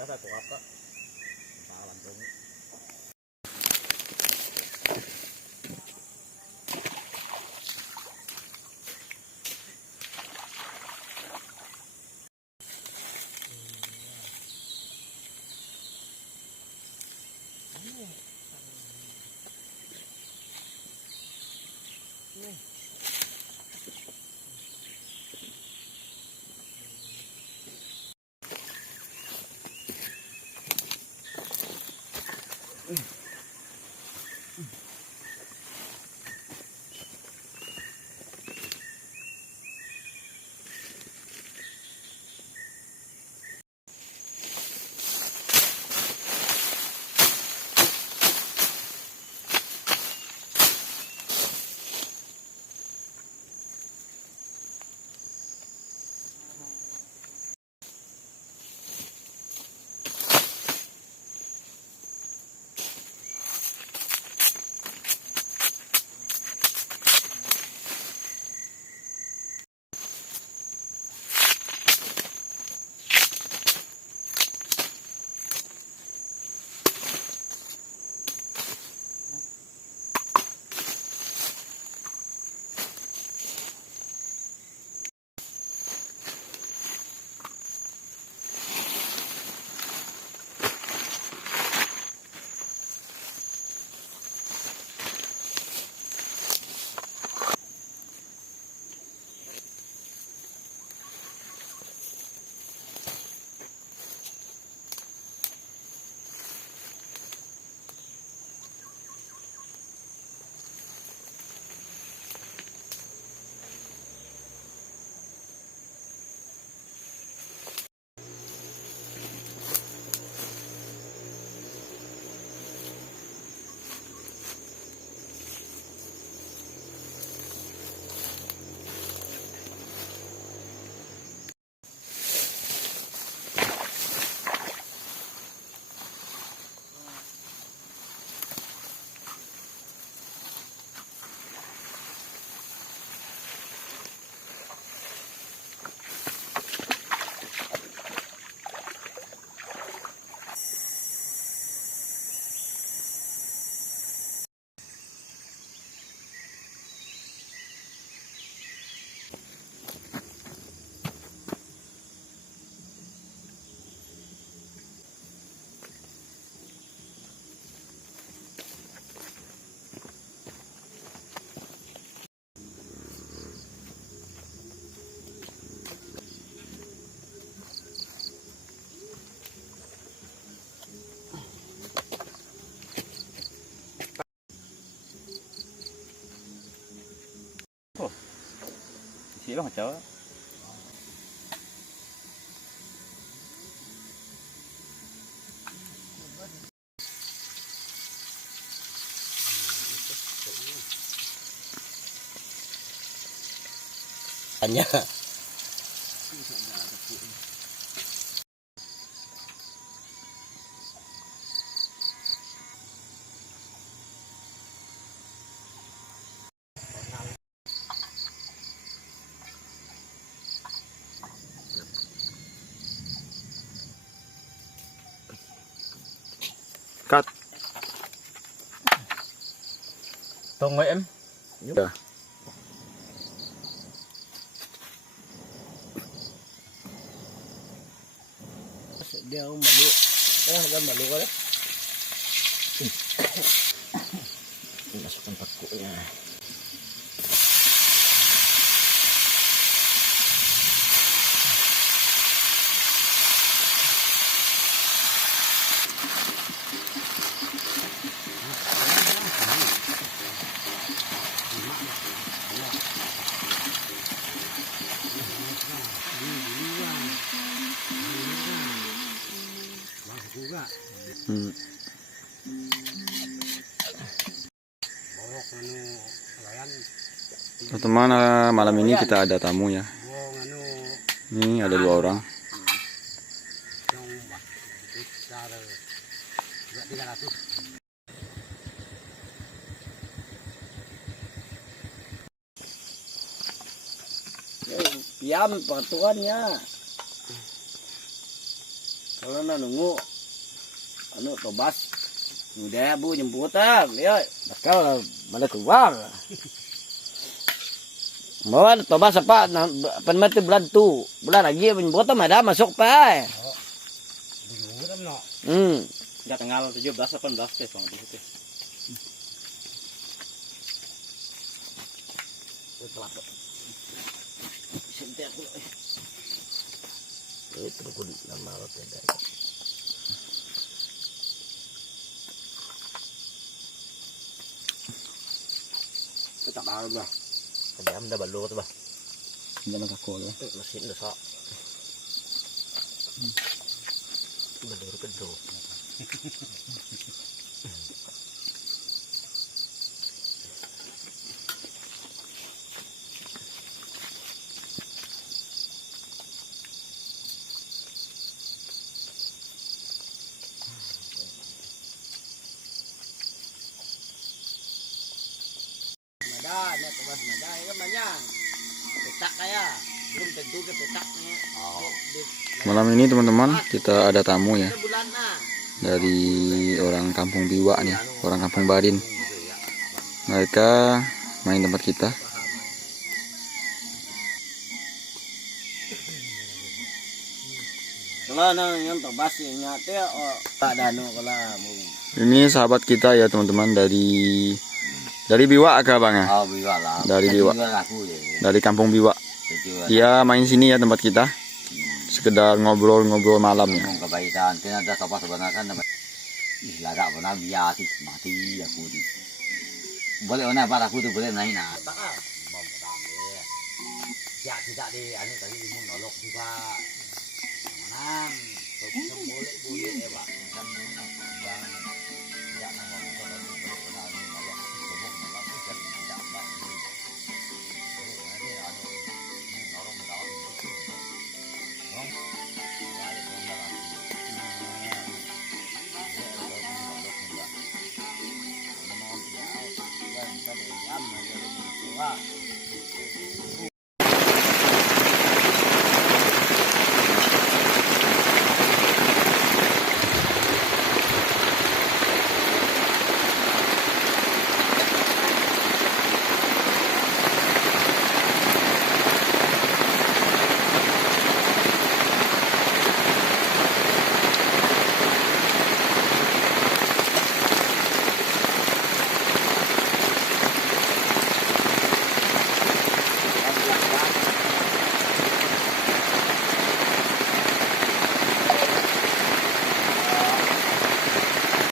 Ada tuh apa? Salah dong. Chỉ bằng chớ. Anh nhá. Cắt. Tông vậy em. Dạ. Đeo mà lụa. Đó mà lụa đấy. Masukkan pakunya. Teman-teman, malam ini kita ada tamu ya. Ini ada 2 orang. Piam patuannya. Kalau nunggu anu tobas udah bu jemputan ya bakal mana keluar bawa tobas apa penmati bulan tu bulan lagi jemputan ada masuk pa Nggak tanggal 17 18 teh Bang di situ. itu kudu nama roti dah. Kita baru lah. Kadiam dah balu tu bah. Jangan kakol ya. Mesin dah sok. Balu kedua. Ada tobas ada kan banyak. Petak kaya belum tentu ke petaknya. Malam ini teman-teman kita ada tamu ya Bulan nah. dari orang kampung Biwa nih, orang kampung Barin. Mereka main tempat kita. Kalau yang tobas nyate oh tak ada nu kalau Ini sahabat kita ya teman-teman dari Biwa kah bang ya? Oh, biwa lah. Dari Biwa, Aku ya. dari kampung Biwa. Dia main sini ya tempat kita. Sekedar ngobrol-ngobrol malam ya. Ngomong kebaikan, ada apa sebenarnya kan lagak benar biar mati aku di. Boleh ona apa aku tu boleh naik nak. Ya tidak di anu tadi imun nolok juga. Manam, boleh ya Pak. Kan bang tidak nak ngomong kalau boleh benar nolok ngomong nolok kan tidak Pak. Boleh nanti anu nolok nolok.